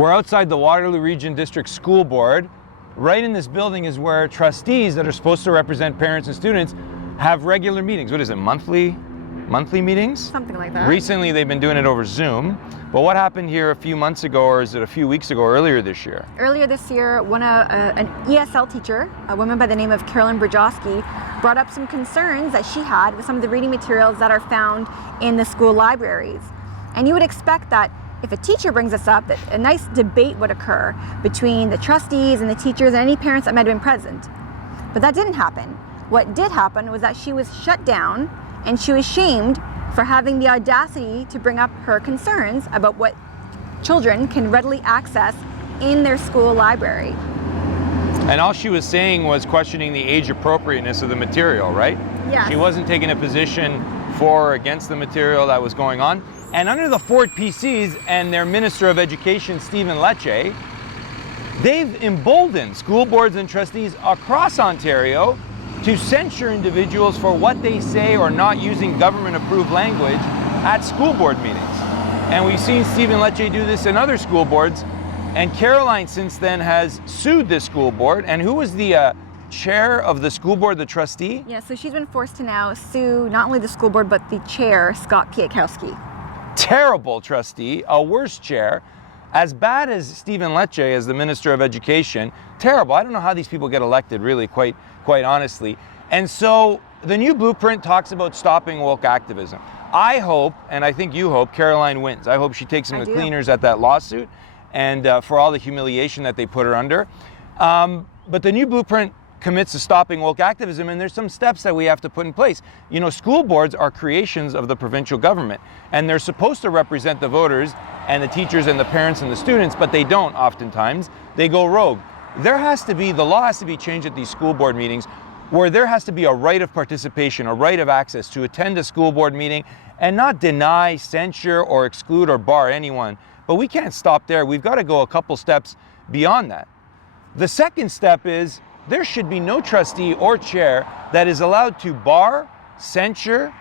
We're outside the Waterloo Region District School Board. Right in this building is where trustees that are supposed to represent parents and students have regular meetings. What is it, monthly meetings? Something like that. Recently they've been doing it over Zoom. But what happened here a few months ago, or is it a few weeks ago, earlier this year? Earlier this year, an ESL teacher, a woman by the name of Carolyn Brzezinski, brought up some concerns that she had with some of the reading materials that are found in the school libraries. And you would expect that if a teacher brings this up, that a nice debate would occur between the trustees and the teachers and any parents that might have been present. But that didn't happen. What did happen was that she was shut down and she was shamed for having the audacity to bring up her concerns about what children can readily access in their school library. And all she was saying was questioning the age appropriateness of the material, right? Yes. She wasn't taking a position for or against the material that was going on. And under the Ford PCs and their Minister of Education, Stephen Lecce, they've emboldened school boards and trustees across Ontario to censure individuals for what they say or not using government-approved language at school board meetings. And we've seen Stephen Lecce do this in other school boards. And Caroline, since then, has sued this school board. And who was the chair of the school board, the trustee? Yeah, so she's been forced to now sue not only the school board, but the chair, Scott Piatkowski. Terrible trustee, a worse chair, as bad as Stephen Lecce as the Minister of Education. Terrible. I don't know how these people get elected, really, quite honestly. And so the new blueprint talks about stopping woke activism. I hope, and I think you hope, Caroline wins. I hope she takes some of the cleaners at that lawsuit and for all the humiliation that they put her under. But the new blueprint commits to stopping woke activism, and there's some steps that we have to put in place. You know, school boards are creations of the provincial government, and they're supposed to represent the voters and the teachers and the parents and the students, but they don't oftentimes. They go rogue. The law has to be changed at these school board meetings where there has to be a right of participation, a right of access to attend a school board meeting and not deny, censure, or exclude or bar anyone. But we can't stop there. We've got to go a couple steps beyond that. The second step is there should be no trustee or chair that is allowed to bar, censure,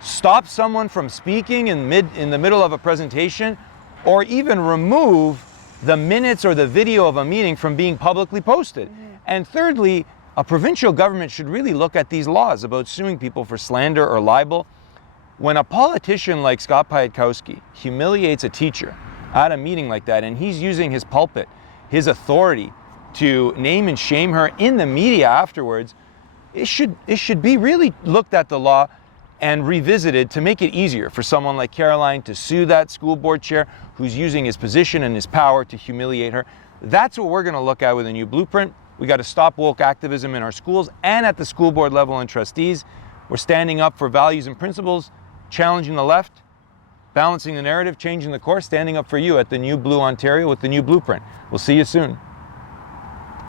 stop someone from speaking in the middle of a presentation, or even remove the minutes or the video of a meeting from being publicly posted. And thirdly, a provincial government should really look at these laws about suing people for slander or libel. When a politician like Scott Piatkowski humiliates a teacher at a meeting like that, and he's using his pulpit, his authority, to name and shame her in the media afterwards, it should be really looked at the law and revisited to make it easier for someone like Caroline to sue that school board chair who's using his position and his power to humiliate her. That's what we're going to look at with a new blueprint. We got to stop woke activism in our schools and at the school board level and trustees. We're standing up for values and principles, challenging the left, balancing the narrative, changing the course, standing up for you at the New Blue Ontario with the new blueprint. We'll see you soon.